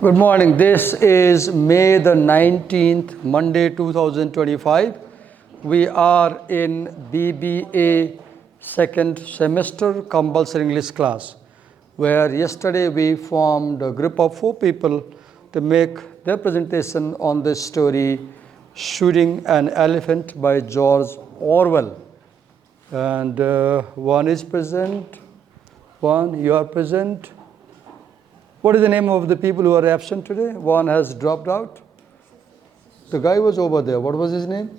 Good morning. This is May the 19th, Monday 2025. We are in BBA second semester compulsory English class, where yesterday we formed a group of 4 people to make their presentation on the story Shooting an Elephant by George Orwell. And one is present, one, you are present. What is the name of the people who are absent today? One has dropped out. The guy was over there. What was his name?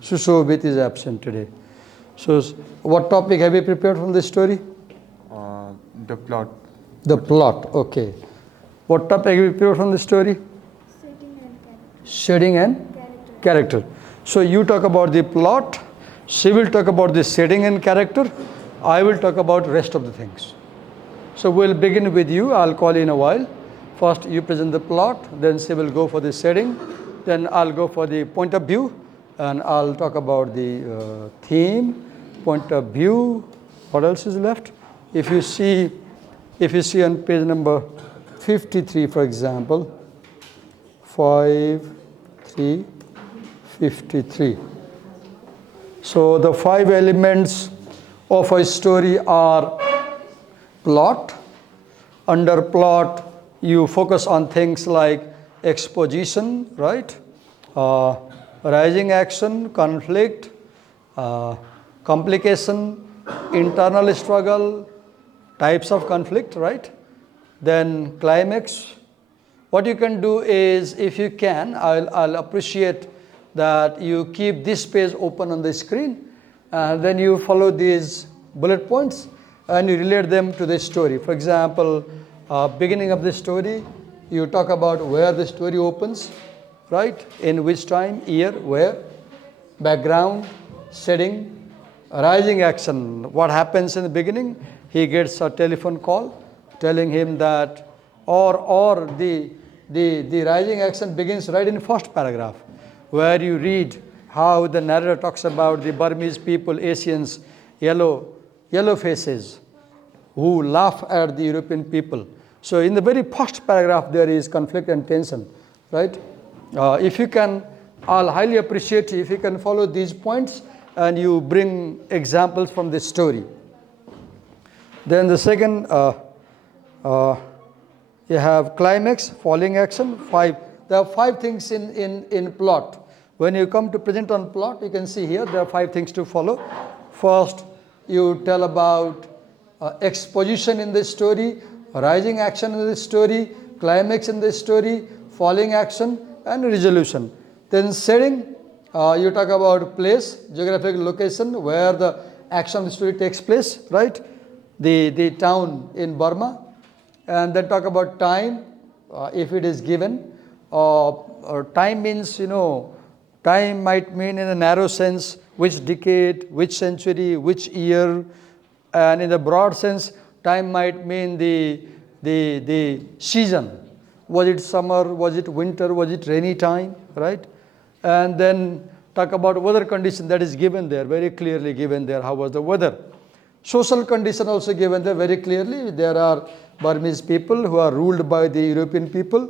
Sushobit is absent today. So what topic have you prepared from this story? The plot. The plot, okay. What topic have you prepared from the story? Setting and character. So you talk about the plot, she will talk about the setting and character, I will talk about rest of the things. So we'll begin with you. I'll call in a while. First you present the plot, then she will go for the setting, then I'll go for the point of view, and I'll talk about the theme, point of view. What else is left? If you see on page number 53, for example, 53. So the 5 elements of a story are plot. Under plot, you focus on things like exposition, right? Rising action, conflict, complication, internal struggle, types of conflict, right? Then climax. What you can do is, if you can, I'll appreciate that you keep this page open on the screen, and then you follow these bullet points and you relate them to the story. For example, beginning of the story, you talk about where the story opens, right? In which time, year, where, background, setting, rising action. What happens in the beginning? He gets a telephone call telling him that, or the rising action begins right in the first paragraph, where you read how the narrator talks about the Burmese people, Asians, yellow faces, who laugh at the European people. So in the very first paragraph, there is conflict and tension, right? If you can, I'll highly appreciate if you can follow these points and you bring examples from this story. Then the second, you have climax, falling action, 5. There are 5 things in plot. When you come to present on plot, you can see here, there are 5 things to follow. First, you tell about exposition in the story, rising action in the story, climax in the story, falling action, and resolution. Then setting, you talk about place, geographic location, where the action of the story takes place, right? The town in Burma. And then talk about time, if it is given. Or time means, time might mean in a narrow sense, which decade, which century, which year. And in the broad sense, time might mean the season. Was it summer, was it winter, was it rainy time, right? And then talk about weather condition that is given there, very clearly given there, how was the weather. Social condition also given there very clearly. There are Burmese people who are ruled by the European people,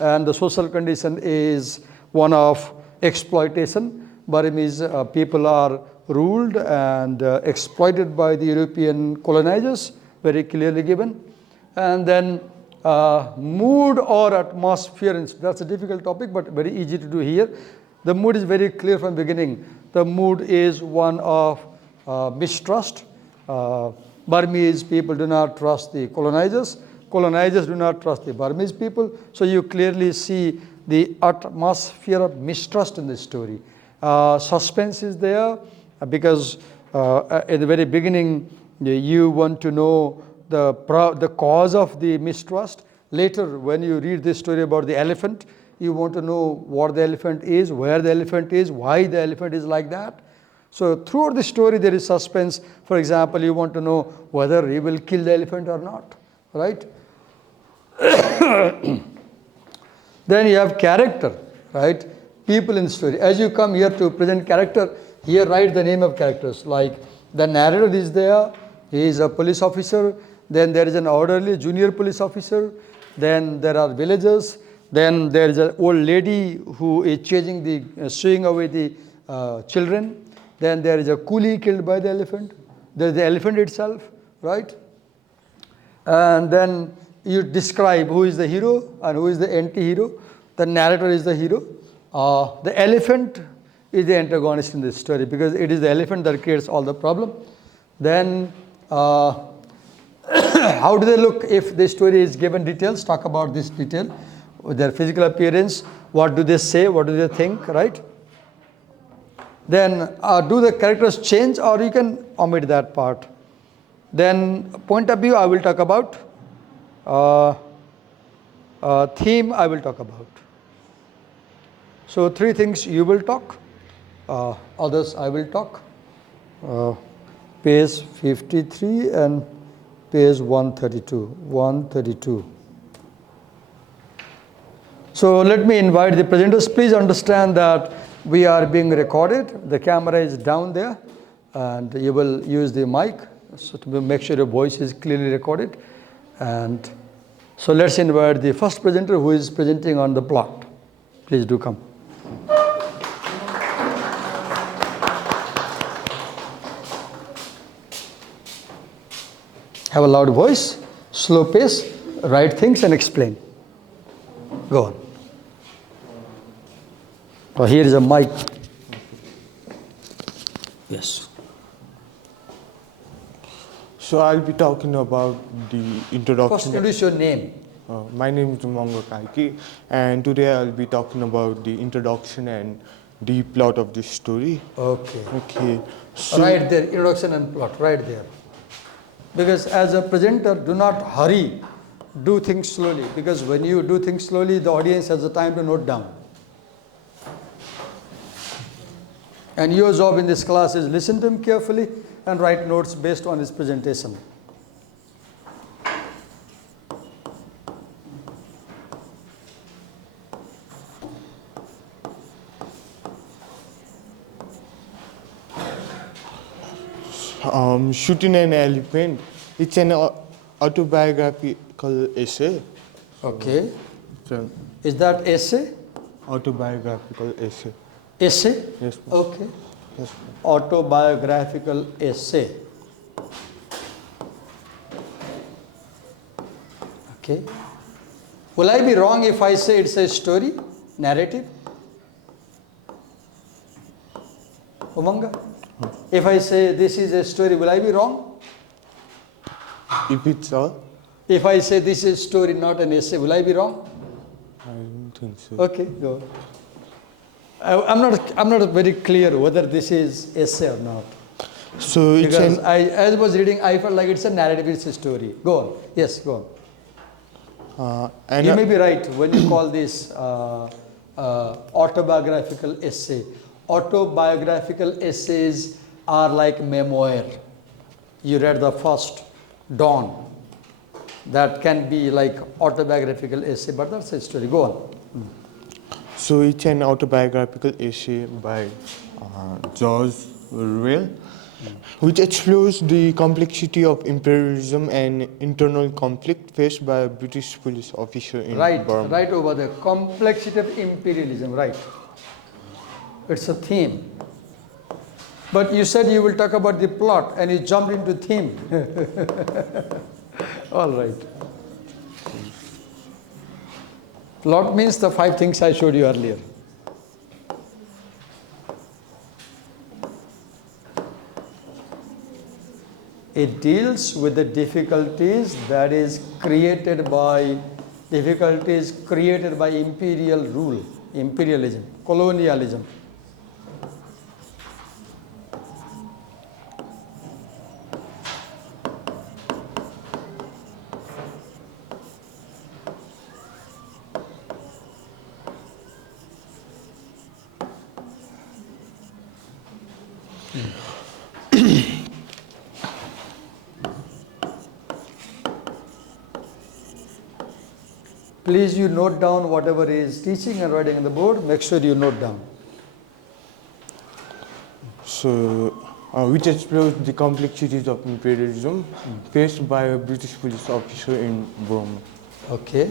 and the social condition is one of exploitation. Burmese people are ruled and exploited by the European colonizers, very clearly given. And then mood or atmosphere, that's a difficult topic but very easy to do here. The mood is very clear from the beginning. The mood is one of mistrust. Burmese people do not trust the colonizers. Colonizers do not trust the Burmese people. So you clearly see the atmosphere of mistrust in the story. Suspense is there because at the very beginning you want to know the cause of the mistrust. Later, when you read this story about the elephant, you want to know what the elephant is, where the elephant is, why the elephant is like that. So throughout the story there is suspense. For example, you want to know whether he will kill the elephant or not, right? Then you have character, right? People in the story. As you come here to present character, here write the name of characters. Like the narrator is there, he is a police officer. Then there is an orderly, junior police officer. Then there are villagers. Then there is an old lady who is chasing the, shooing away the children. Then there is a coolie killed by the elephant. There is the elephant itself, right? And then you describe who is the hero and who is the anti-hero. The narrator is the hero. The elephant is the antagonist in this story because it is the elephant that creates all the problem. Then how do they look if the story is given details? Talk about this detail, their physical appearance, what do they say, what do they think, right? Then do the characters change, or you can omit that part. Then point of view I will talk about. Theme I will talk about. So 3 things you will talk, others I will talk. Page 53 and page 132. 132. So let me invite the presenters. Please understand that we are being recorded. The camera is down there and you will use the mic so to make sure your voice is clearly recorded. And so let's invite the first presenter who is presenting on the plot. Please do come. Have a loud voice, slow pace, write things and explain. Go on. Oh, here is a mic. Yes. So I'll be talking about the introduction. First, introduce your name. My name is Mango Kaiki, and today I'll be talking about the introduction and the plot of this story. Okay. Okay. So Right there, introduction and plot, right there. Because as a presenter, do not hurry. Do things slowly. Because when you do things slowly, the audience has the time to note down. And your job in this class is listen to him carefully and write notes based on his presentation. Shooting an Elephant, it's an autobiographical essay. Okay. So, Is that essay? autobiographical essay. Essay? Yes, ma'am. Okay. Yes, ma'am. Autobiographical essay. Okay. Will I be wrong if I say it's a story, narrative? Umanga? If I say this is a story, will I be wrong? If it's a, If I say this is a story, not an essay, will I be wrong? I don't think so. Okay, go. I'm not very clear whether this is essay or not. So it's Because an as I was reading, I felt like it's a narrative, it's a story. Go on. Yes, go on. and You may be right when you call this autobiographical essay. Autobiographical essays are like memoir. You read the first Dawn. That can be like autobiographical essay, but that's a story. Go on. So it's an autobiographical essay by George Orwell, which explores the complexity of imperialism and internal conflict faced by a British police officer in Burma. Right over there. Complexity of imperialism, right. It's a theme. But you said you will talk about the plot and you jumped into theme. All right. Plot means the 5 things I showed you earlier. It deals with the difficulties that is created by imperial rule, imperialism, colonialism. Please you note down whatever is teaching and writing on the board. Make sure you note down. So, which explores the complexities of imperialism faced by a British police officer in Burma. Okay.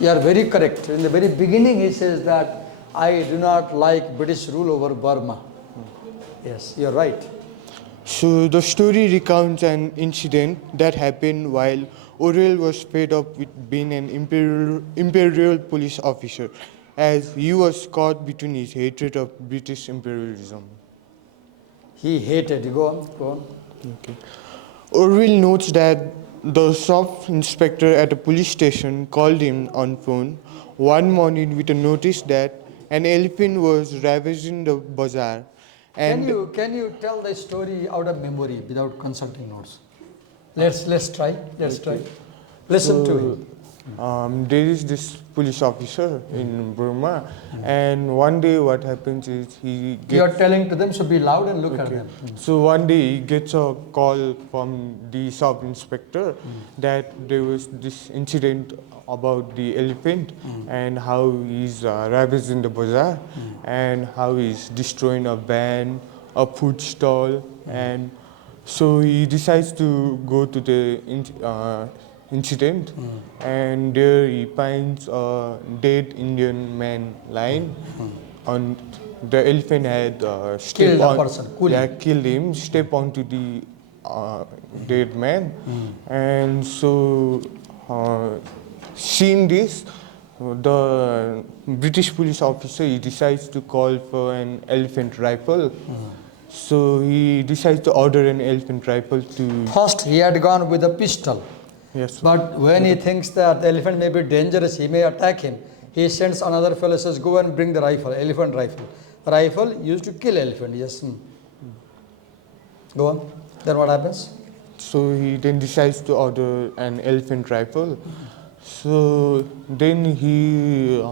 You are very correct. In the very beginning, he says that I do not like British rule over Burma. Yes, you're right. So the story recounts an incident that happened while Orwell was fed up with being an imperial police officer, as he was caught between his hatred of British imperialism. He hated. Go on, go on. Okay. Orwell notes that the sub-inspector at a police station called him on phone one morning with a notice that an elephant was ravaging the bazaar. And Can you tell the story out of memory without consulting notes? Let's try. Let's try. Listen to him. There is this police officer in Burma, and one day what happens is he You are gets. telling to them, so be loud and look at them. So one day he gets a call from the sub inspector that there was this incident about the elephant and how he's ravaging the bazaar and how he's destroying a van, a food stall, and so he decides to go to the incident, and there he finds a dead Indian man lying on. The elephant had Killed a person, killed him, step onto the dead man, and so seeing this, the British police officer he decides to call for an elephant rifle. So he decides to order an elephant rifle to. First, he had gone with a pistol. Yes. But when he thinks that the elephant may be dangerous, he may attack him, he sends another fellow, says, go and bring the rifle, elephant rifle. Rifle used to kill elephant, yes. Go on. Then what happens? So he then decides to order an elephant rifle. So then he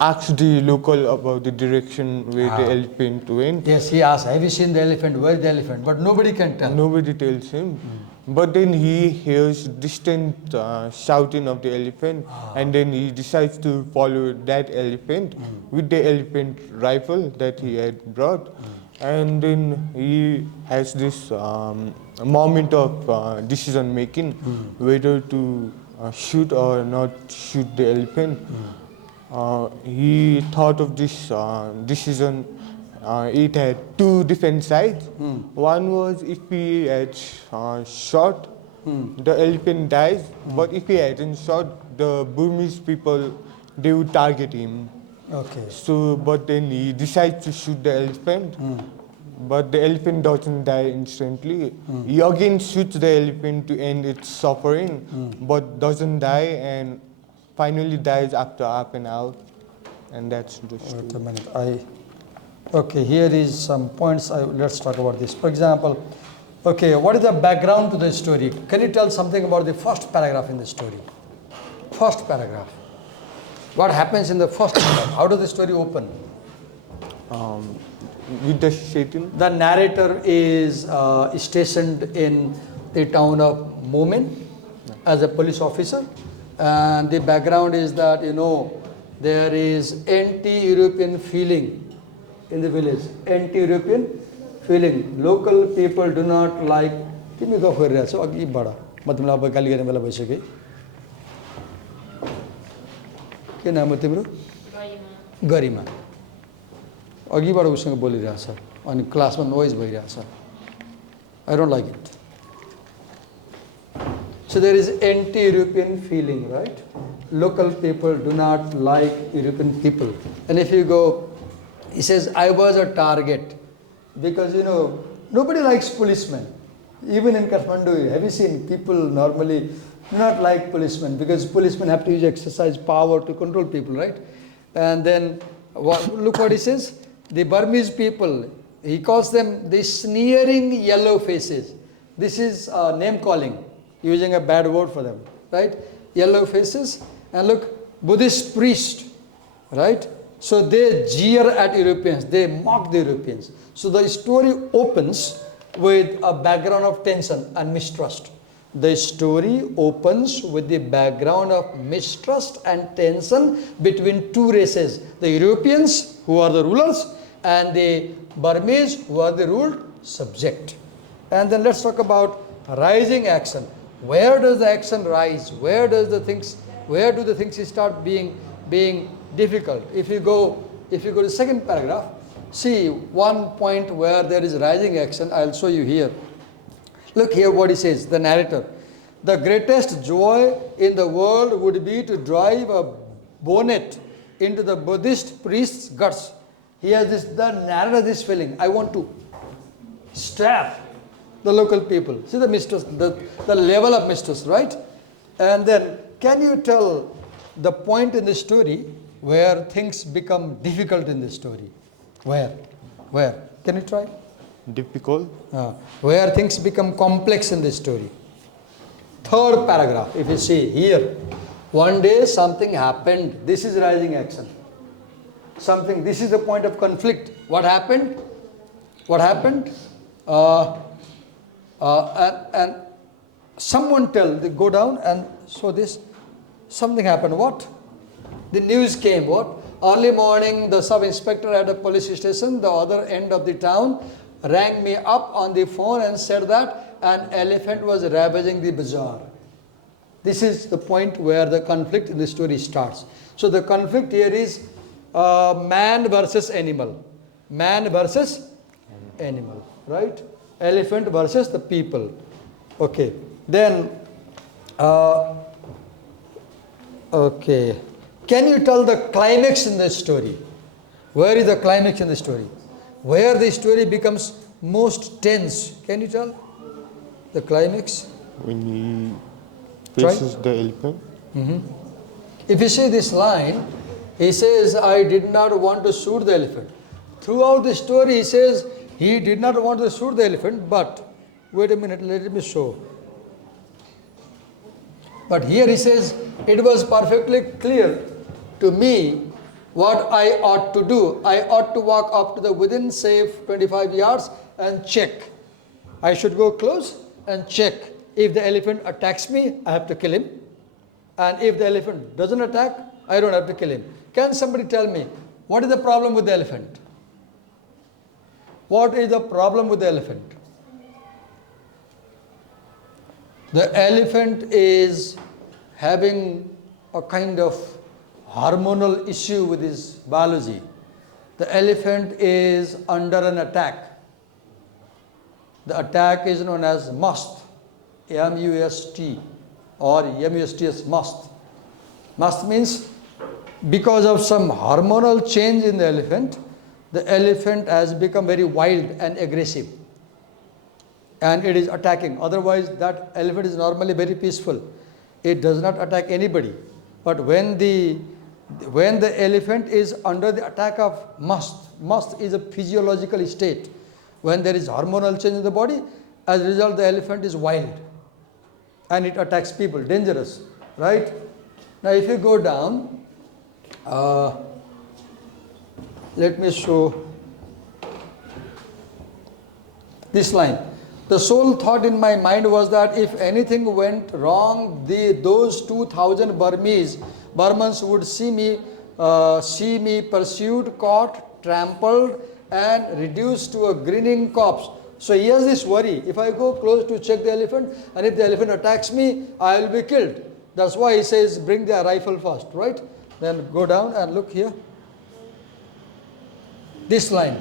asks the local about the direction where the elephant went. Yes, he asks, have you seen the elephant? Where is the elephant? But nobody can tell. Nobody tells him. But then he hears distant shouting of the elephant, and then he decides to follow that elephant with the elephant rifle that he had brought. And then he has this moment of decision making whether to shoot or not shoot the elephant. He thought of this decision. It had two different sides. One was if he had shot, the elephant dies. But if he hadn't shot, the Burmese people, they would target him. Okay. So, but then he decides to shoot the elephant. But the elephant doesn't die instantly. He again shoots the elephant to end its suffering, but doesn't die and finally dies after half an hour. And that's the story. Wait a minute. Okay, here is some points. Let's talk about this. For example, okay, what is the background to the story? Can you tell something about the first paragraph in the story? First paragraph. What happens in the first paragraph? How does the story open? With the Satan? The narrator is stationed in the town of Momin as a police officer, and the background is that there is anti-European feeling in the village. Anti-European feeling. Local people do not like. तिमी गफ गरिरहेछौ अघिबाट म तिमीलाई अब गाली गर्ने बेला भइसक्यो के नाम हो तिम्रो गरिमा अघिबाट उसँग बोलिरहेछ अनि क्लासमा नोइज भइरहेछ I don't like it. So there is anti-European feeling, right? Local people do not like European people. And if you go, he says, I was a target. Because, nobody likes policemen. Even in Kathmandu, have you seen people normally do not like policemen because policemen have to exercise power to control people, right? And then, look what he says. The Burmese people, he calls them the sneering yellow faces. This is name calling, using a bad word for them, right? Yellow faces. And look, Buddhist priest, right? So they jeer at Europeans, they mock the Europeans. So the story opens with a background of tension and mistrust. The story opens with the background of mistrust and tension between two races, the Europeans who are the rulers and the Burmese who are the ruled subject. And then let's talk about rising action. Where does the action rise? Where do the things start being difficult? If you go to the second paragraph, see one point where there is rising action. I'll show you here. Look here what he says, the narrator. The greatest joy in the world would be to drive a bonnet into the Buddhist priest's guts. He has the narrator this feeling. I want to stab the local people. See the mistrust, the level of mistrust, right? And then, can you tell the point in the story where things become difficult in the story? Where? Can you try? Difficult. Where things become complex in the story. Third paragraph, if you see here, one day something happened. This is rising action. This is the point of conflict. What happened? And someone they go down and show this. Something happened. What? The news came. What? Early morning, the sub-inspector at a police station, the other end of the town, rang me up on the phone and said that an elephant was ravaging the bazaar. This is the point where the conflict in the story starts. So the conflict here is man versus animal. Man versus animal, right? Elephant versus the people. Okay. Then, okay. Can you tell the climax in the story? Where is the climax in the story? Where the story becomes most tense? Can you tell the climax? When he faces the elephant. If you see this line, he says, I did not want to shoot the elephant. Throughout the story, he says, he did not want to shoot the elephant, but, wait a minute, let me show. But here he says, it was perfectly clear to me what I ought to do. I ought to walk up to the within, say, 25 yards and check. I should go close and check. If the elephant attacks me, I have to kill him. And if the elephant doesn't attack, I don't have to kill him. Can somebody tell me, what is the problem with the elephant? What is the problem with the elephant? The elephant is having a kind of hormonal issue with his biology. The elephant is under an attack. The attack is known as must, M-U-S-T, or M-U-S-T-S, must. Must means because of some hormonal change in the elephant has become very wild and aggressive. And it is attacking. Otherwise, that elephant is normally very peaceful. It does not attack anybody. But when the elephant is under the attack of must is a physiological state. When there is hormonal change in the body, as a result, the elephant is wild. And it attacks people, dangerous, right? Now, if you go down, let me show this line. The sole thought in my mind was that if anything went wrong, those 2,000 Burmans would see me pursued, caught, trampled, and reduced to a grinning corpse. So he has this worry. If I go close to check the elephant, and if the elephant attacks me, I will be killed. That's why he says, bring the rifle first, right? Then go down and look here. This line.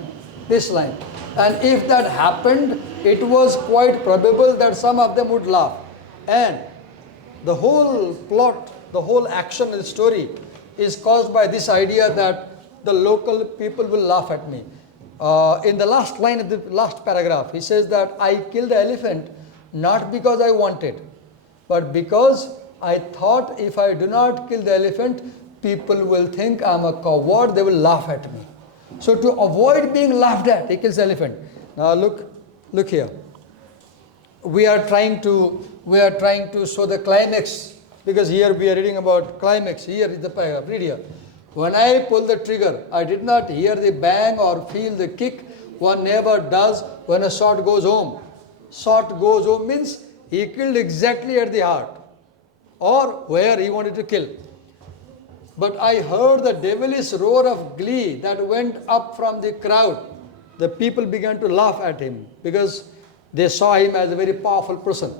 And if that happened, it was quite probable that some of them would laugh. And the whole plot, the whole action in the story is caused by this idea that the local people will laugh at me. In the last line of the last paragraph, he says that I killed the elephant not because I wanted, but because I thought if I do not kill the elephant, people will think I'm a coward, they will laugh at me. So to avoid being laughed at, he kills the elephant. Now look here. We are trying to show the climax, because here we are reading about climax. Here is the paragraph. Read here. When I pull the trigger, I did not hear the bang or feel the kick one never does when a shot goes home. Shot goes home means he killed exactly at the heart or where he wanted to kill. But I heard the devilish roar of glee that went up from the crowd. The people began to laugh at him because they saw him as a very powerful person.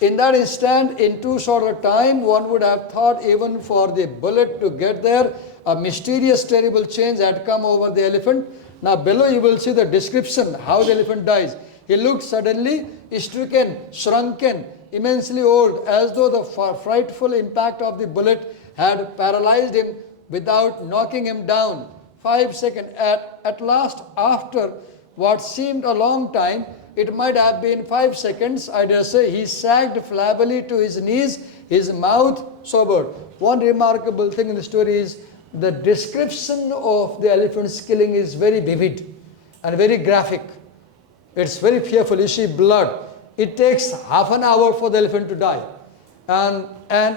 In that instant, in too short a time, one would have thought even for the bullet to get there, a mysterious, terrible change had come over the elephant. Now below you will see the description, how the elephant dies. He looked suddenly stricken, shrunken, immensely old, as though the frightful impact of the bullet had paralyzed him without knocking him down. 5 seconds. At last, after what seemed a long time, it might have been 5 seconds, I dare say, he sagged flabbily to his knees, his mouth sobered. One remarkable thing in the story is the description of the elephant's killing is very vivid and very graphic. It's very fearful. You see blood. It takes half an hour for the elephant to die. And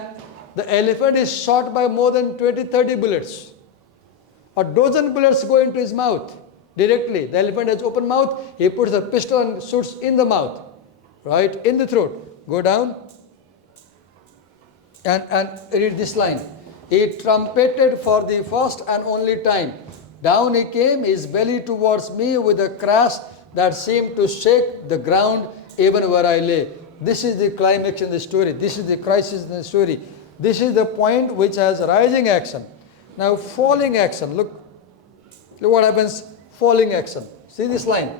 the elephant is shot by more than 20-30 bullets. A dozen bullets go into his mouth directly. The elephant has open mouth. He puts the pistol and shoots in the mouth, right, in the throat. Go down and read this line. He trumpeted for the first and only time. Down he came, his belly towards me with a crash that seemed to shake the ground even where I lay. This is the climax in the story. This is the crisis in the story. This is the point which has rising action. Now falling action. Look what happens. Falling action. See this line.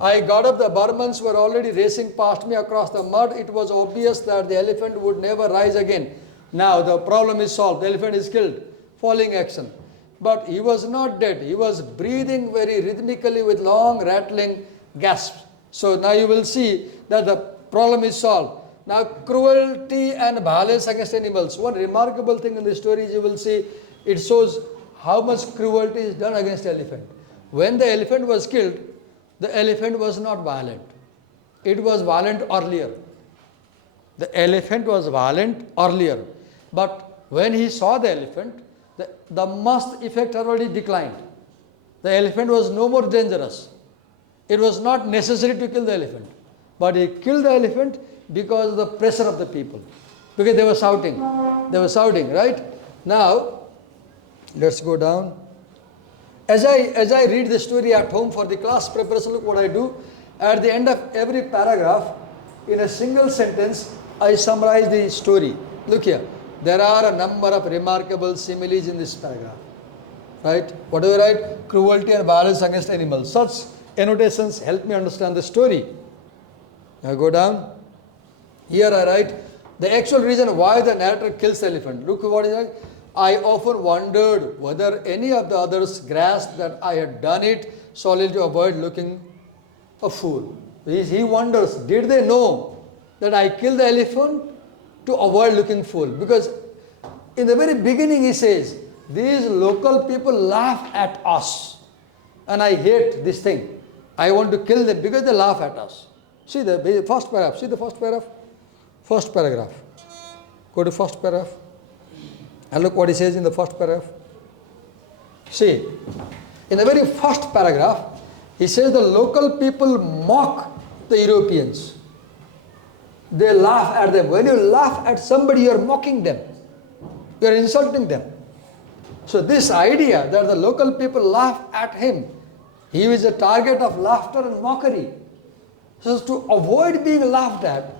I got up, the Burmans were already racing past me across the mud. It was obvious that the elephant would never rise again. Now the problem is solved. The elephant is killed. Falling action. But he was not dead. He was breathing very rhythmically with long rattling gasps. So now you will see that the problem is solved. Now cruelty and violence against animals. One remarkable thing in the story is you will see it shows how much cruelty is done against the elephant. When the elephant was killed, the elephant was not violent. It was violent earlier. The elephant was violent earlier. But when he saw the elephant, the must effect already declined. The elephant was no more dangerous. It was not necessary to kill the elephant. But he killed the elephant because of the pressure of the people. Because they were shouting. They were shouting, right? Now, let's go down. As I read the story at home for the class preparation, look what I do. At the end of every paragraph, in a single sentence, I summarize the story. Look here. There are a number of remarkable similes in this paragraph. Right? What do I write? Cruelty and violence against animals. Such annotations help me understand the story. Now go down. Here I write the actual reason why the narrator kills the elephant. Look what is it. I often wondered whether any of the others grasped that I had done it solely to avoid looking a fool. He wonders, did they know that I killed the elephant to avoid looking fool? Because in the very beginning he says, these local people laugh at us and I hate this thing. I want to kill them because they laugh at us. See the first paragraph. See the first paragraph? First paragraph. Go to first paragraph. And look what he says in the first paragraph. See, in the very first paragraph, he says the local people mock the Europeans. They laugh at them. When you laugh at somebody, you are mocking them. You are insulting them. So this idea that the local people laugh at him, he is a target of laughter and mockery. So to avoid being laughed at,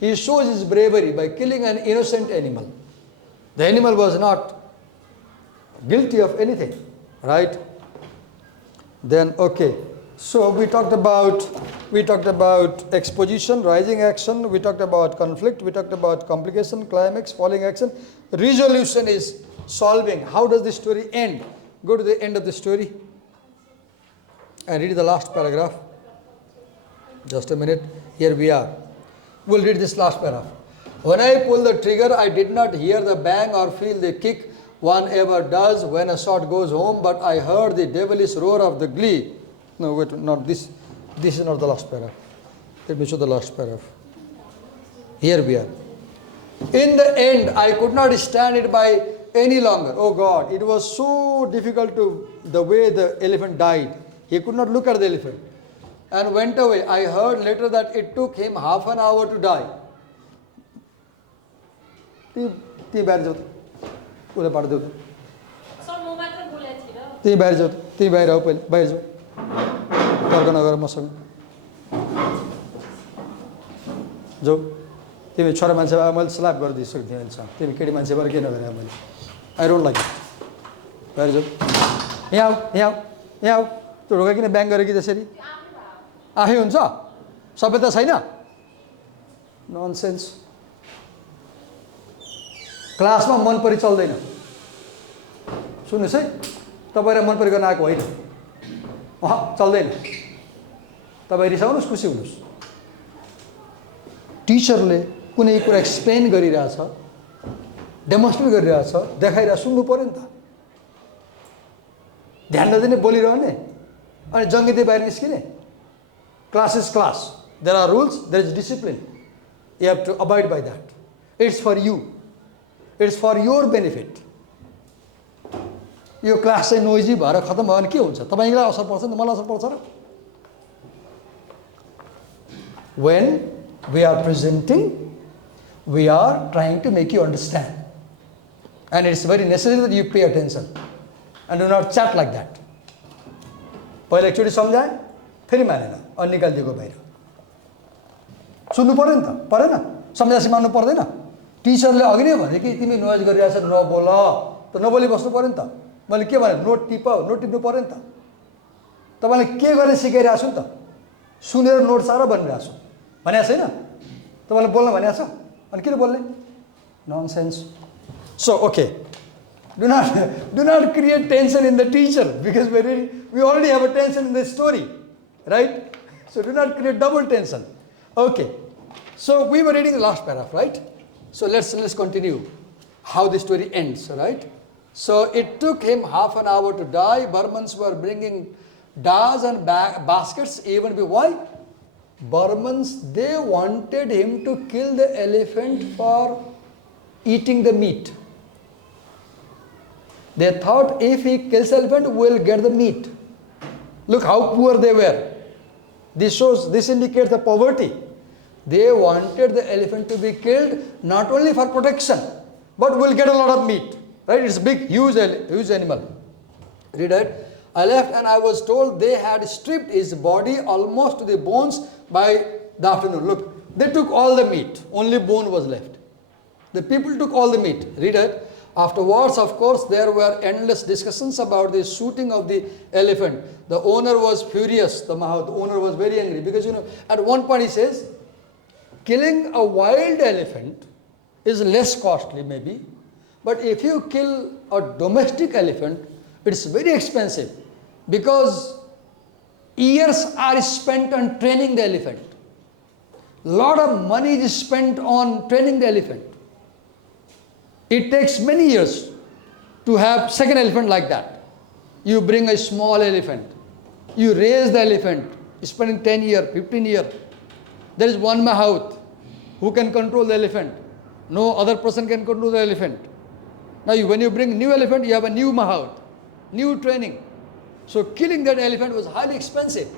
he shows his bravery by killing an innocent animal. The animal was not guilty of anything, right? Then, okay. So we talked about exposition, rising action, we talked about conflict, we talked about complication, climax, falling action. Resolution is solving. How does the story end? Go to the end of the story and read the last paragraph. Just a minute. Here we are. We'll read this last paragraph. When I pulled the trigger, I did not hear the bang or feel the kick one ever does when a shot goes home, but I heard the devilish roar of the glee. No, wait, not this. This is not the last paragraph. Let me show the last paragraph. Here we are. In the end, I could not stand it by any longer. Oh God, it was so difficult the way the elephant died. He could not look at the elephant and went away. I heard later that it took him half an hour to die. ती बाहिर जाऊ उसलाई पाडिदेऊ ती बाहिर जाऊ ती बाहिर आऊ पहिले बाहिर जाऊ तर्क नगर मसँग जाऊ तिमी छोरा मान्छे भए मैले स्ल्याप गरिदिइसक्छु तिमीसँग, तिमी केटी मान्छे भएर के नगरे मैले, आई डोन्ट लाइक इट। बाहिर जाऊ, यहाँ आऊ, यहाँ आऊ, यहाँ आऊ। त्यो ढोका किन ब्याङ गरेँ कि त्यसरी? आफै हुन्छ, सभ्यता छैन, ननसेन्स। क्लासमा मन परी चल्दैन। सुन्नुहोस् है, तपाईँलाई मन परी गर्न आएको होइन, चल्दैन। तपाईँ रिसाउनुहोस्, खुसी हुनुहोस्। टिचरले कुनै कुरा एक्सप्लेन गरिरहेछ, डेमोन्स्ट्रेट गरिरहेछ, देखाइरहेछ, सुन्नु पऱ्यो नि त। ध्यान नदिने बोलिरहने अनि जङ्गिँदै बाहिर निस्किने। Class is class, there are rules, there is discipline, you have to abide by that. It's for you, it's for your benefit. यो क्लास चाहिँ नोइजी भएर खतम भयो भने के हुन्छ? तपाईँलाई असर पर्छ नि, मलाई असर पर्छ र? When we are presenting, we are trying to make you understand. And it's very necessary that you pay attention and do not chat like that. पहिला एकचोटि सम्झाएँ, फेरि मानेन, अनि निकालिदिएको बाहिर। सुन्नु पऱ्यो नि त, परेन? सम्झाएपछि मान्नु पर्दैन? टिचरले अघि नै भने कि तिमी नोइज गरिरहेछ, नबोल, त नबोली बस्नु पऱ्यो नि त। मैले के भने, नोट टिप, नोट टिप्नु पऱ्यो नि त। तपाईँले के गर्ने सिकाइरहेको छु नि त, सुनेर नोट सारा बनिरहेको छु भनेको छैन? तपाईँले बोल्न भनेको छ, अनि किन बोल्ने? Nonsense. So, okay, do not create tension in the teacher, because we already have a tension in the story, right? So do not create double tension. Okay, so we were reading the last paragraph, right? So let's continue how the story ends, right? So it took him half an hour to die. Burmans were bringing dars and baskets even before. Why? Burmans, they wanted him to kill the elephant for eating the meat. They thought if he kills the elephant, we'll get the meat. Look how poor they were. This indicates the poverty. They wanted the elephant to be killed not only for protection, but we'll get a lot of meat. Right? It's a big, huge animal. Read it. I left and I was told they had stripped his body almost to the bones by the afternoon. Look, they took all the meat. Only bone was left. The people took all the meat. Read it. Afterwards, of course, there were endless discussions about the shooting of the elephant. The owner was furious. The owner was very angry because, at one point he says, killing a wild elephant is less costly maybe, but if you kill a domestic elephant, it's very expensive because years are spent on training the elephant. Lot of money is spent on training the elephant. It takes many years to have second elephant like that. You bring a small elephant, you raise the elephant, spending 10 years, 15 years. There is one mahout who can control the elephant. No other person can control the elephant. Now when you bring new elephant, you have a new mahout, new training. So killing that elephant was highly expensive.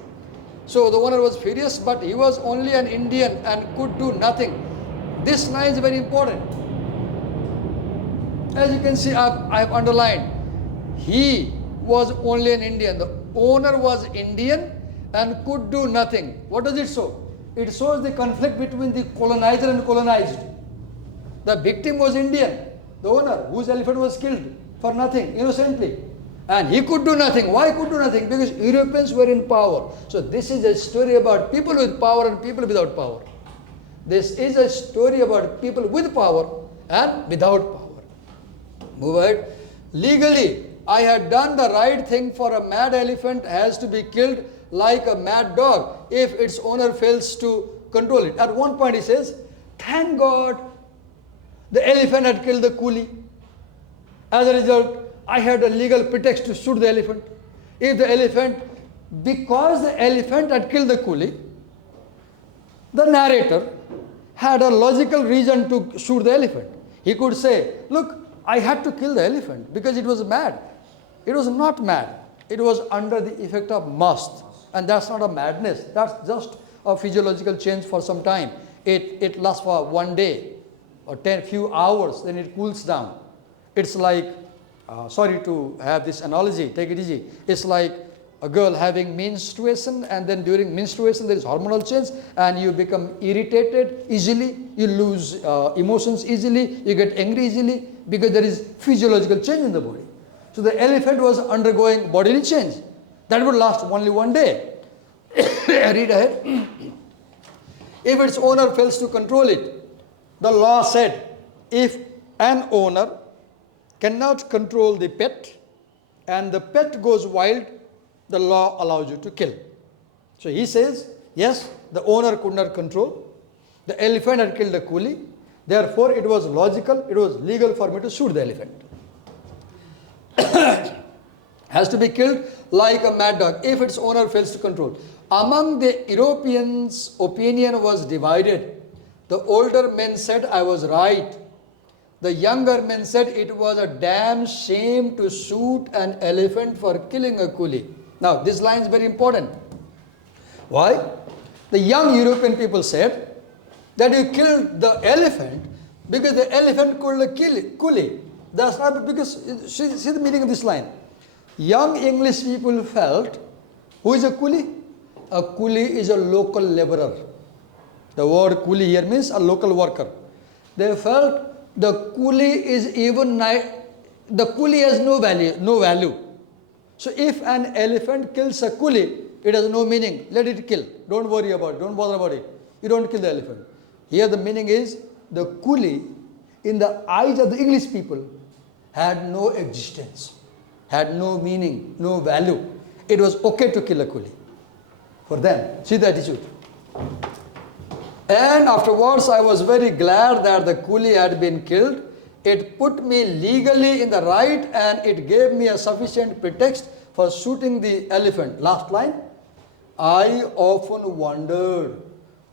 So the owner was furious, but he was only an Indian and could do nothing. This line is very important. As you can see, I have underlined, he was only an Indian. The owner was Indian and could do nothing. What does it show? It shows the conflict between the colonizer and colonized. The victim was Indian, the owner, whose elephant was killed for nothing, innocently. And he could do nothing. Why could do nothing? Because Europeans were in power. So this is a story about people with power and people without power. This is a story about people with power and without power. Move ahead. Legally, I had done the right thing, for a mad elephant has to be killed like a mad dog if its owner fails to control it. At one point he says, thank God the elephant had killed the coolie. As a result, I had a legal pretext to shoot the elephant. If the elephant, because the elephant had killed the coolie, the narrator had a logical reason to shoot the elephant. He could say, look, I had to kill the elephant because it was mad. It was not mad. It was under the effect of must. And that's not a madness. That's just a physiological change for some time. It lasts for one day or few hours, then it cools down. It's like, sorry to have this analogy, take it easy. It's like a girl having menstruation, and then during menstruation there is hormonal change and you become irritated easily, you lose emotions easily, you get angry easily because there is physiological change in the body. So the elephant was undergoing bodily change. That would last only one day. Read ahead. If its owner fails to control it, the law said, if an owner cannot control the pet and the pet goes wild, the law allows you to kill. So he says, yes, the owner could not control. The elephant had killed the coolie. Therefore, it was logical, it was legal for me to shoot the elephant. Has to be killed like a mad dog if its owner fails to control. Among the Europeans, opinion was divided. The older men said I was right. The younger men said it was a damn shame to shoot an elephant for killing a coolie. Now, this line is very important. Why? The young European people said that you killed the elephant because the elephant killed the coolie. That's not because, see the meaning of this line. Young English people felt, who is a coolie? A coolie is a local laborer. The word coolie here means a local worker. They felt the coolie is the coolie has no value. So if an elephant kills a coolie, it has no meaning. Let it kill. Don't worry about it. Don't bother about it. You don't kill the elephant. Here the meaning is the coolie in the eyes of the English people had no existence, had no meaning, no value. It was okay to kill a coolie for them. See the attitude. And afterwards I was very glad that the coolie had been killed. It put me legally in the right and it gave me a sufficient pretext for shooting the elephant. Last line. I often wondered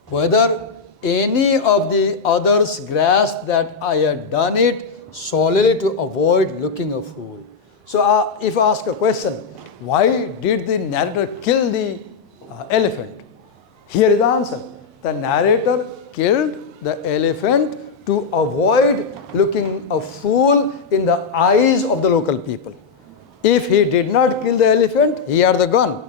whether any of the others grasped that I had done it solely to avoid looking a fool. So if I ask a question, why did the narrator kill the elephant? Here is the answer. The narrator killed the elephant to avoid looking a fool in the eyes of the local people. If he did not kill the elephant, he had the gun.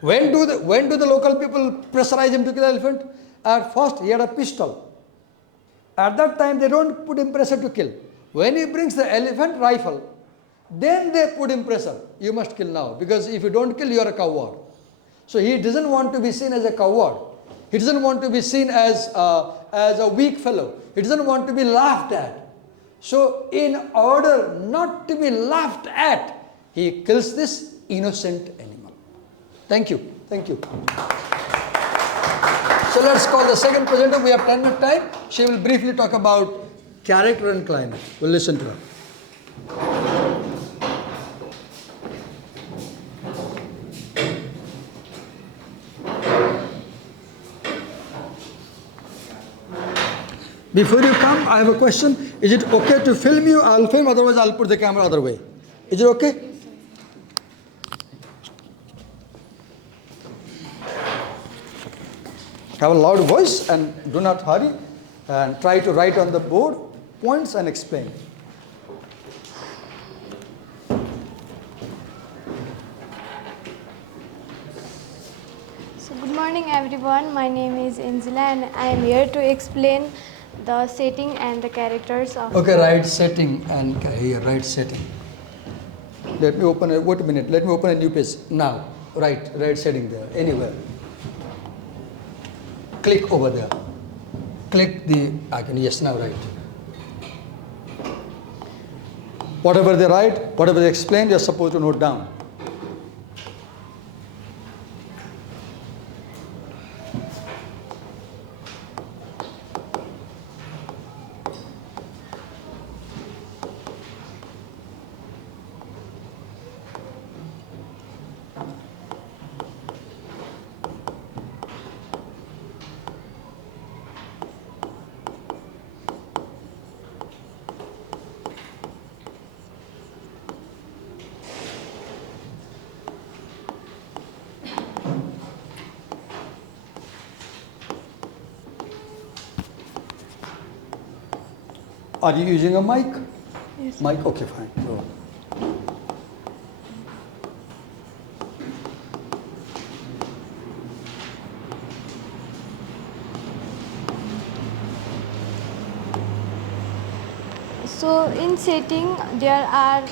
When do the local people pressurize him to kill the elephant? At first, he had a pistol. At that time, they don't put him pressure to kill. When he brings the elephant rifle, then they put him pressure. You must kill now, because if you don't kill, you are a coward. So he doesn't want to be seen as a coward. He doesn't want to be seen as a weak fellow. He doesn't want to be laughed at. So in order not to be laughed at, he kills this innocent animal. Thank you. Thank you. So let's call the second presenter. We have 10 minutes time. She will briefly talk about character and climate. We'll listen to her. Before you come, I have a question. Is it okay to film you? I'll film, otherwise I'll put the camera other way. Is it okay? Have a loud voice and do not hurry and try to write on the board points and explain. So good morning everyone, my name is Angela and I am here to explain the setting and the characters of... Okay, right setting and here, right setting. Let me open wait a minute, let me open a new page. Now, right setting there, anywhere. Click over there. Click the icon, yes, now right. Whatever they write, whatever they explain, you're supposed to note down. Are you using a mic? Yes. Mic, okay, fine. Go. in setting, there are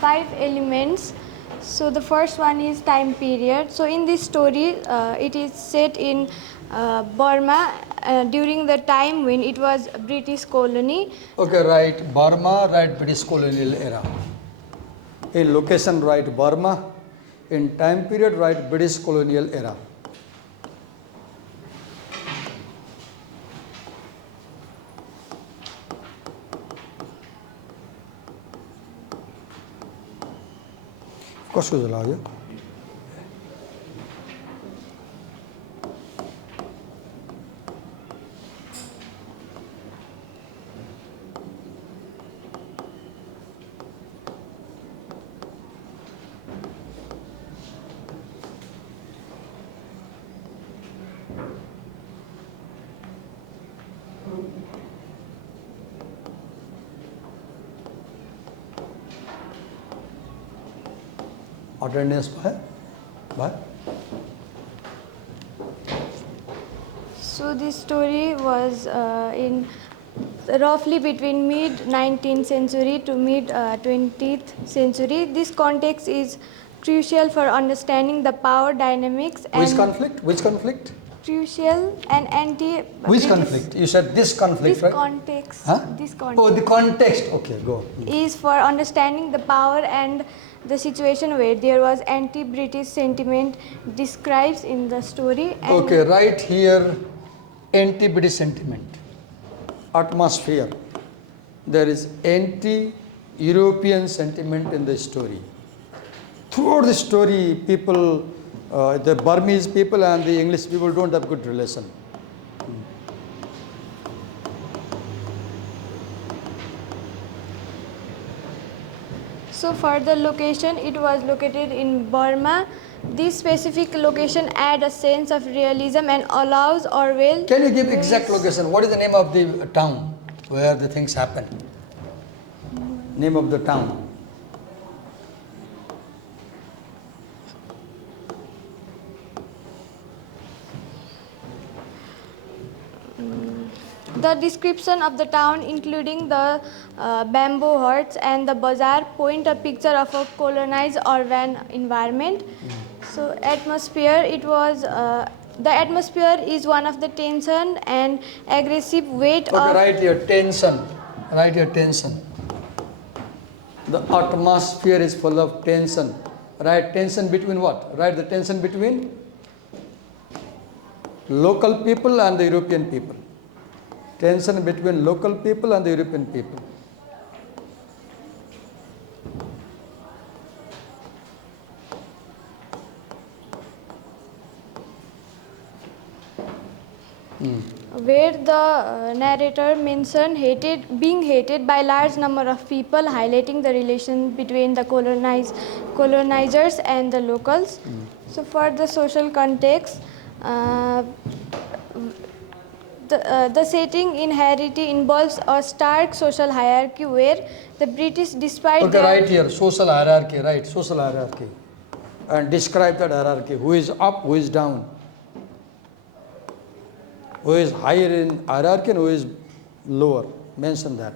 5 elements. So the first one is time period. So in this story, it is set in Burma during the time when it was British colony. Okay, write Burma, write British colonial era. In location, write Burma. In time period, write British colonial era. कसको लाग्यो attendance by So this story was in roughly between mid 19th century to mid 20th century. This context is crucial for understanding the power dynamics and which conflict crucial and anti which conflict you said this conflict this right context huh? this context oh the context okay go is for understanding the power and the situation where there was anti-British sentiment describes in the story. And okay right here anti-British sentiment atmosphere there is anti-European sentiment in the story throughout the story people the Burmese people and the English people don't have good relation. So for the location, it was located in Burma. This specific location adds a sense of realism and allows Orwell. Can you give exact location? What is the name of the town where the things happen? Name of the town. The description of the town, including the bamboo huts and the bazaar, paint a picture of a colonized urban environment. So atmosphere, it was the atmosphere is one of the tension and aggressive weight Okay, of. write your tension. Write your tension. The atmosphere is full of tension. Write tension between what? Write the tension between local people and the European people. Tension between local people and the European people. Where the narrator mentioned being hated by large number of people, highlighting the relation between the colonizers and the locals. So for the social context, the setting in Haiti involves a stark social hierarchy where the British, despite Okay, right here, social hierarchy, right, social hierarchy. And describe that hierarchy. Who is up, who is down? Who is higher in hierarchy and who is lower? Mention that.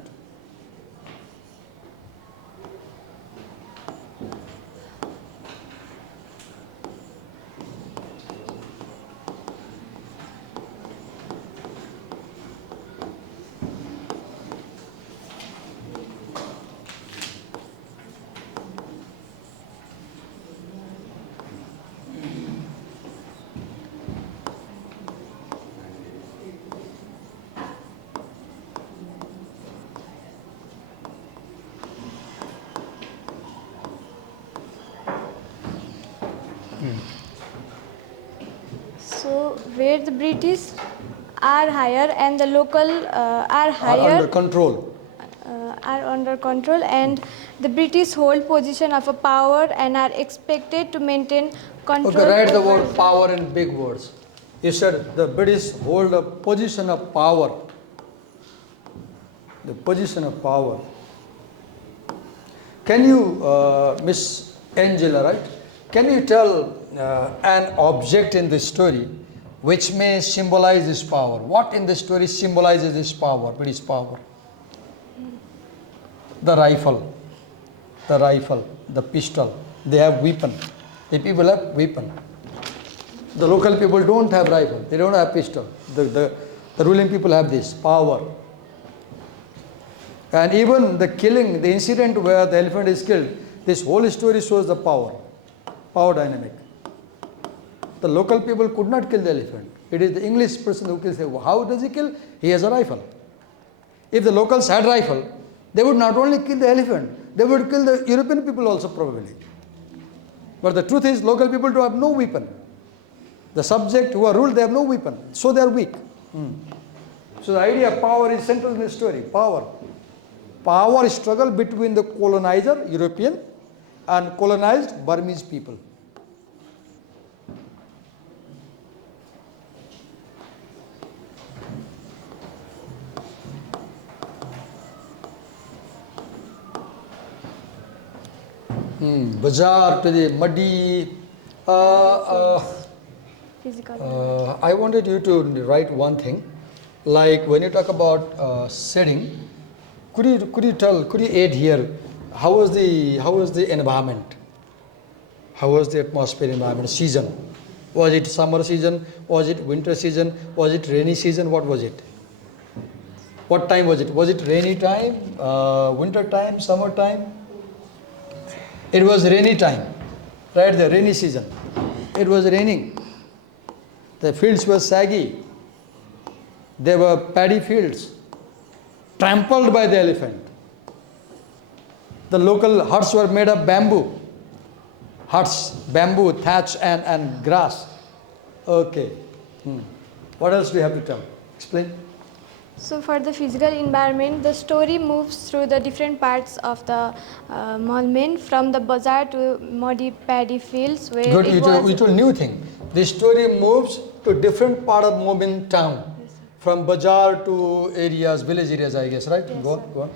so where the British are higher and the local are higher. Are under control. Are under control and the British hold position of a power and are expected to maintain control. Okay, write the over word power in big words. You said the British hold a position of power. The position of power. Can you, Miss Angela, right? Can you tell an object in the story which may symbolize this power? What in the story symbolizes this power, British power? the rifle, the pistol. They have weapon. The people have weapon. The local people don't have rifle. They don't have pistol. The ruling people have this power. And even the killing, the incident where the elephant is killed, this whole story shows the power dynamic. The local people could not kill the elephant. It is the English person who kills him. How does he kill? He has a rifle. If the locals had rifle, they would not only kill the elephant, they would kill the European people also probably. But the truth is, local people do have no weapon. The subject who are ruled, they have no weapon. So they are weak. So the idea of power is central in the story. Power struggle between the colonizer, European, and colonized Burmese people. Bazaar to the muddy. Physical. I wanted you to write one thing, like when you talk about setting. Could you add here? How was the environment? How was the atmosphere, environment, season? Was it summer season? Was it winter season? Was it rainy season? What was it? What time was it? Was it rainy time, winter time, summer time? It was rainy time, right? The rainy season. It was raining. The fields were saggy. There were paddy fields, trampled by the elephant. The local huts were made of bamboo. Huts, bamboo, thatch and grass. Okay. What else do you have to tell? Explain. So for the physical environment, the story moves through the different parts of the Malmin, from the bazaar to muddy paddy fields where Good, it you was... told new thing. The story moves to different part of Malmin town. Yes, sir. From bazaar to areas, village areas, I guess, right? Yes, Go on, sir. go on.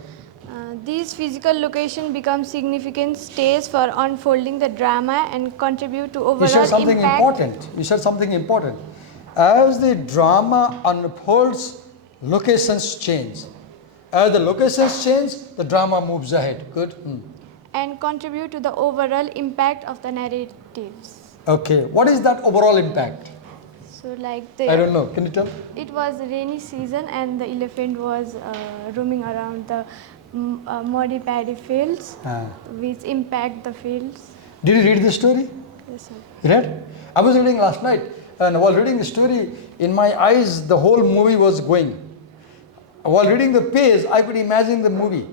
These physical locations become significant stage for unfolding the drama and contribute to overall You said something impact. important. You said something important. As the drama unfolds, locations change. As the locations change, the drama moves ahead. Good. And contribute to the overall impact of the narratives. Okay. What is that overall impact? So like I don't know. Can you tell? it was rainy season and the elephant was roaming around the muddy paddy fields, which impact the fields. Did you read the story? Yes, sir. You read? I was reading last night, and while reading the story, in my eyes, the whole movie was going. While reading the page, I could imagine the movie.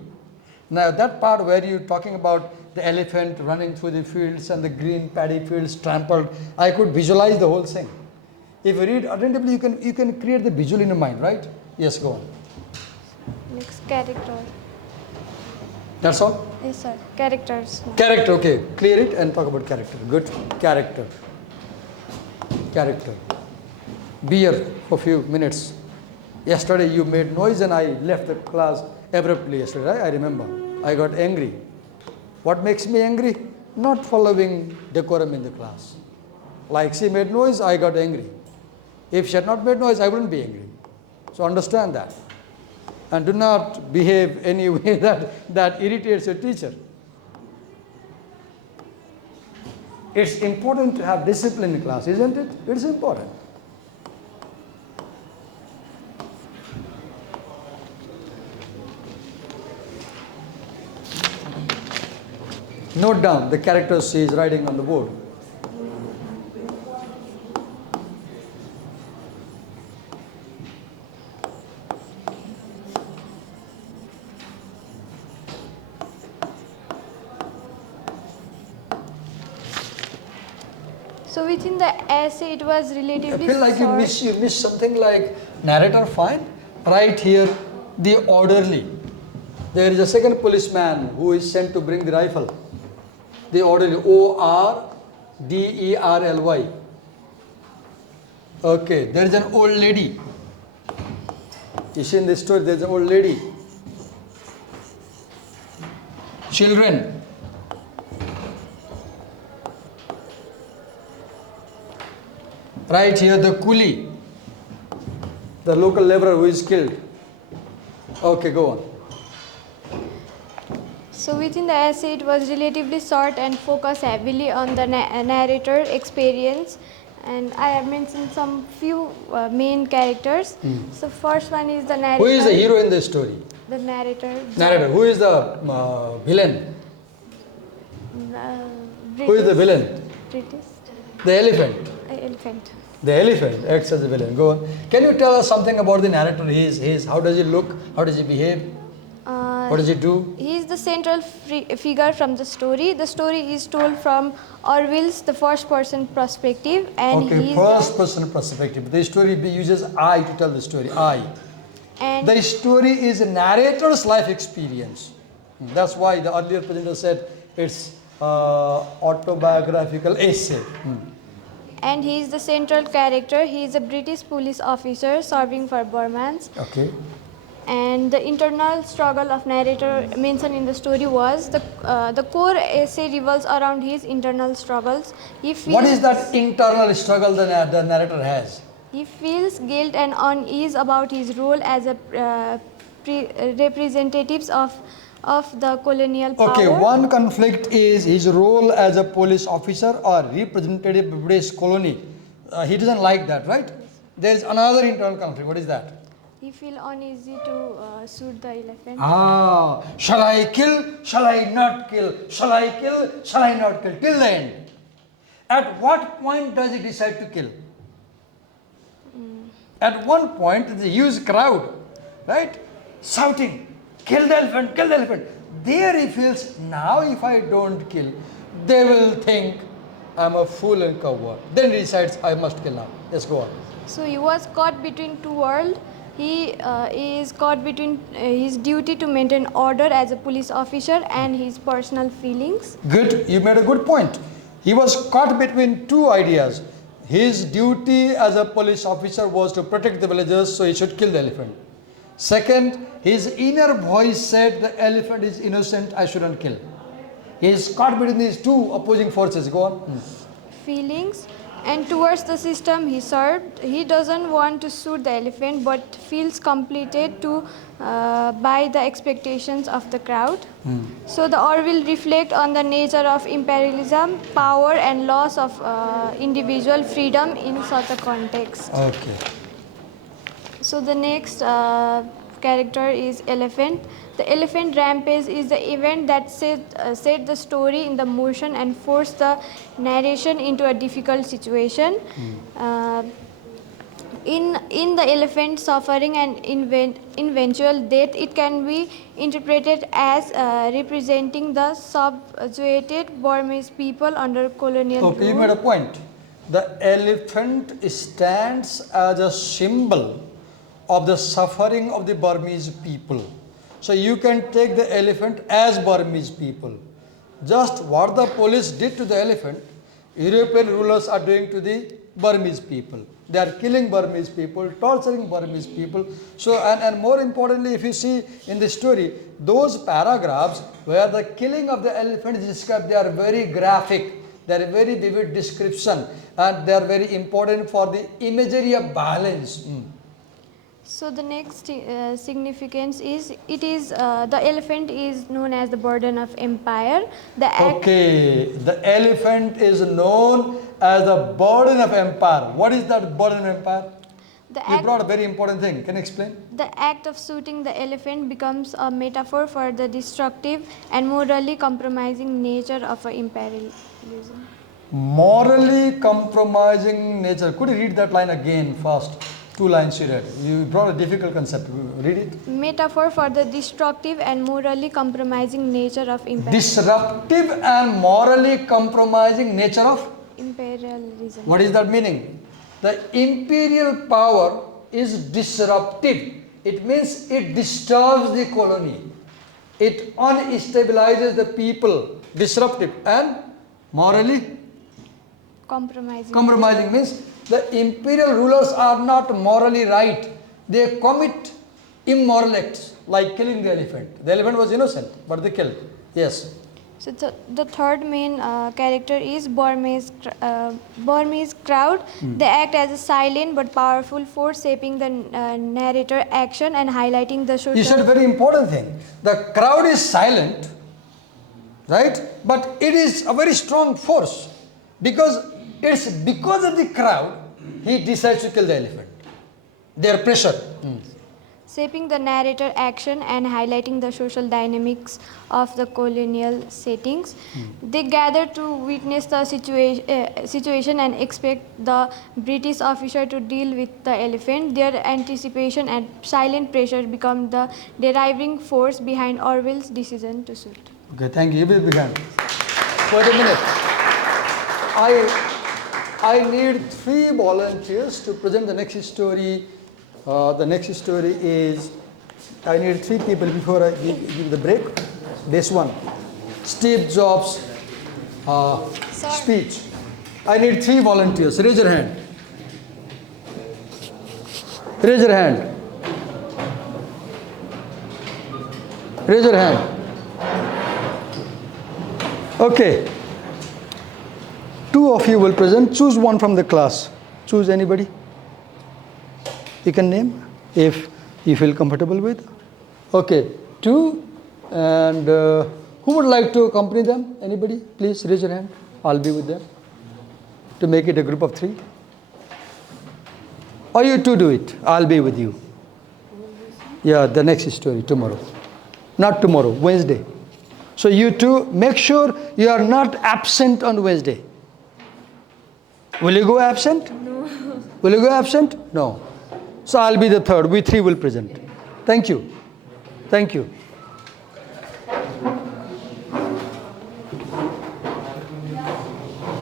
Now, that part where you're talking about the elephant running through the fields and the green paddy fields trampled, I could visualize the whole thing. If you read attentively, you can create the visual in your mind, right? Yes, go on. Next, character. That's all? Yes, sir. Characters. Character, okay. Clear it and talk about character. Good. Character. Character. Be here for a few minutes. Yesterday you made noise and I left the class abruptly yesterday, right? I remember. I got angry. What makes me angry? Not following decorum in the class. Like she made noise, I got angry. If she had not made noise, I wouldn't be angry. So understand that. And do not behave any way that irritates your teacher. It's important to have discipline in class, isn't it? It's important. Note down the characters she is writing on the board. So within the essay, it was I relatively feel like short. you miss something like narrator fine. Right here, the orderly. There is a second policeman who is sent to bring the rifle. The orderly, ORDERLY. Okay, there is an old lady. You see in this story, there is an old lady. Children. Right here, the coolie, the local laborer who is killed. Okay, go on. So within the essay, it was relatively short and focused heavily on the narrator experience. And I have mentioned some few main characters. So first one is the narrator. Who is the hero in this story? The narrator. Narrator. Who is the villain? Who is the villain? British. The elephant. Elephant. The elephant acts as a villain. Go on. Can you tell us something about the narrator? How does he look? How does he behave? What does he do? He is the central figure from the story. The story is told from Orwell's the first-person perspective, and Okay, first-person perspective. The story uses I to tell the story. I. And The story is a narrator's life experience. That's why the earlier presenter said it's autobiographical essay. And he is the central character. He is a British police officer serving for Burmans. Okay. And the internal struggle of narrator mentioned in the story was the core essay revolves around his internal struggles. What is that internal struggle the narrator has? He feels guilt and unease about his role as a representatives of the colonial power. Okay, one conflict is his role as a police officer or representative of British colony. He doesn't like that, right? There is another internal conflict. What is that? He feels uneasy to shoot the elephant. Shall I kill? Shall I not kill? Shall I kill? Shall I not kill? Till the end. At what point does he decide to kill? At one point, the huge crowd, right? Shouting, kill the elephant, kill the elephant. There he feels, now if I don't kill, they will think I'm a fool and coward. Then he decides, I must kill now. Let's go on. So he was caught between two worlds. He is caught between his duty to maintain order as a police officer and his personal feelings. Good, you made a good point. He was caught between two ideas. His duty as a police officer was to protect the villagers, so he should kill the elephant. Second, his inner voice said the elephant is innocent, I shouldn't kill. He is caught between these two opposing forces. Go on. Feelings. And towards the system he served, he doesn't want to shoot the elephant but feels completed by the expectations of the crowd. So the Orwell reflect on the nature of imperialism, power and loss of individual freedom in such a context. Okay. So the next character is elephant. The elephant rampage is the event that set the story in the motion and forced the narration into a difficult situation. In the elephant suffering and eventual death, it can be interpreted as representing the subjugated Burmese people under colonial rule. Okay, you made a point. The elephant stands as a symbol of the suffering of the Burmese people. So you can take the elephant as Burmese people. Just what the police did to the elephant, European rulers are doing to the Burmese people. They are killing Burmese people, torturing Burmese people. So, and more importantly, if you see in the story, those paragraphs where the killing of the elephant is described, they are very graphic. They are a very vivid description, and they are very important for the imagery of violence. So the next significance is the elephant is known as the burden of empire. Okay, the elephant is known as the burden of empire. What is that burden of empire? You brought a very important thing. Can you explain? The act of shooting the elephant becomes a metaphor for the destructive and morally compromising nature of imperialism. Morally compromising nature. Could you read that line again first? 2 lines you read. You brought a difficult concept. Read it. Metaphor for the destructive and morally compromising nature of imperialism. Disruptive and morally compromising nature of Imperialism. What is that meaning? The imperial power is disruptive. It means it disturbs the colony. It unstabilizes the people. Disruptive and morally Compromising. compromising means the imperial rulers are not morally right. They commit immoral acts like killing the elephant. The elephant was innocent, but they killed. Yes. So the third main character is Burmese crowd. They act as a silent but powerful force shaping the narrator action and highlighting the social. You said a very important thing. The crowd is silent, right? But it is a very strong force because it's because of the crowd he decides to kill the elephant. Their pressure. Shaping the narrator action and highlighting the social dynamics of the colonial settings. They gather to witness the situation and expect the British officer to deal with the elephant. Their anticipation and silent pressure become the driving force behind Orwell's decision to shoot. Okay, thank you. You will begin. Wait a minute. I need 3 volunteers to present the next story. The next story is, I need 3 people before I give the break. This one, Steve Jobs' speech. I need 3 volunteers. Raise your hand. Raise your hand. Raise your hand. Okay. 2 of you will present. Choose one from the class. Choose anybody. You can name if you feel comfortable with. Okay, 2. And who would like to accompany them? Anybody? Please raise your hand. I'll be with them to make it a group of 3. Or you 2 do it. I'll be with you. Yeah, the next story tomorrow. Not tomorrow, Wednesday. So you 2, make sure you are not absent on Wednesday. Will you go absent? No. Will you go absent? No. So I'll be the 3rd. We 3 will present. Thank you. Thank you.